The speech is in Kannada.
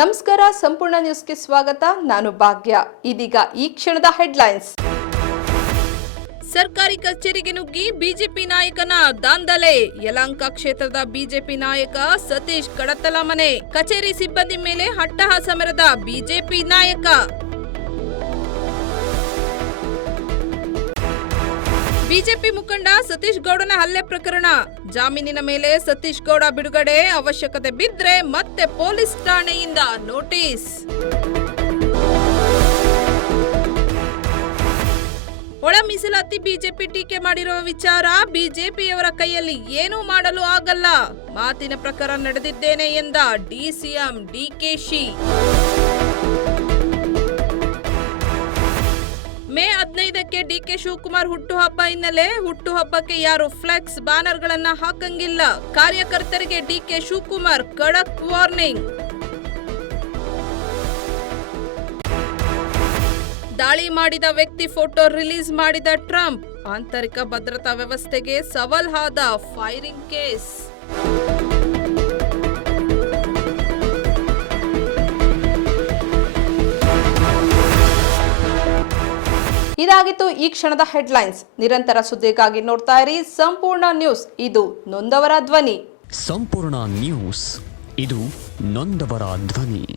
ನಮಸ್ಕಾರ, ಸಂಪೂರ್ಣ ನ್ಯೂಸ್ಗೆ ಸ್ವಾಗತ. ನಾನು ಭಾಗ್ಯ. ಇದೀಗ ಈ ಕ್ಷಣದ ಹೆಡ್ಲೈನ್ಸ್. ಸರ್ಕಾರಿ ಕಚೇರಿಗೆ ನುಗ್ಗಿ ಬಿಜೆಪಿ ನಾಯಕನ ದಾಂಧಲೆ. ಯಲಹಂಕ ಕ್ಷೇತ್ರದ ಬಿಜೆಪಿ ನಾಯಕ ಸತೀಶ್ ಕಡತಲ ಮನೆ. ಕಚೇರಿ ಸಿಬ್ಬಂದಿ ಮೇಲೆ ಅಟ್ಟಹಾಸ ಮೆರೆದ ಬಿಜೆಪಿ ನಾಯಕ. ಬಿಜೆಪಿ ಮುಖಂಡ ಸತೀಶ್ ಗೌಡನ ಹಲ್ಲೆ ಪ್ರಕರಣ. ಜಾಮೀನಿನ ಮೇಲೆ ಸತೀಶ್ ಗೌಡ ಬಿಡುಗಡೆ. ಅವಶ್ಯಕತೆ ಬಿದ್ರೆ ಮತ್ತೆ ಪೊಲೀಸ್ ಠಾಣೆಯಿಂದ ನೋಟಿಸ್. ಒಳ ಮೀಸಲಾತಿ ಬಿಜೆಪಿ ಟೀಕೆ ಮಾಡಿರುವ ವಿಚಾರ ಬಿಜೆಪಿಯವರ ಕೈಯಲ್ಲಿ ಏನೂ ಮಾಡಲು ಆಗಲ್ಲ. ಮಾತಿನ ಪ್ರಕಾರ ನಡೆದಿದ್ದೇನೆ ಎಂದ ಡಿಸಿಎಂ ಡಿಕೆಶಿ. ಮೇ 15ಕ್ಕೆ ಡಿಕೆ ಶಿವಕುಮಾರ್ ಹುಟ್ಟುಹಬ್ಬ ಹಿನ್ನೆಲೆ ಹುಟ್ಟುಹಬ್ಬಕ್ಕೆ ಯಾರು ಫ್ಲೆಕ್ಸ್ ಬ್ಯಾನರ್ಗಳನ್ನ ಹಾಕಂಗಿಲ್ಲ. ಕಾರ್ಯಕರ್ತರಿಗೆ ಡಿಕೆ ಶಿವಕುಮಾರ್ ಖಡಕ್ ವಾರ್ನಿಂಗ್. ದಾಳಿ ಮಾಡಿದ ವ್ಯಕ್ತಿ ಫೋಟೋ ರಿಲೀಸ್ ಮಾಡಿದ ಟ್ರಂಪ್. ಆಂತರಿಕ ಭದ್ರತಾ ವ್ಯವಸ್ಥೆಗೆ ಸವಾಲ್ ಆದ ಫೈರಿಂಗ್ ಕೇಸ್. ಇದಾಗಿತ್ತು ಈ ಕ್ಷಣದ ಹೆಡ್ಲೈನ್ಸ್. ನಿರಂತರ ಸುದ್ದಿಗಾಗಿ ನೋಡ್ತಾ ಇರಿ ಸಂಪೂರ್ಣ ನ್ಯೂಸ್. ಇದು ನೊಂದವರ ಧ್ವನಿ. ಸಂಪೂರ್ಣ ನ್ಯೂಸ್, ಇದು ನೊಂದವರ ಧ್ವನಿ.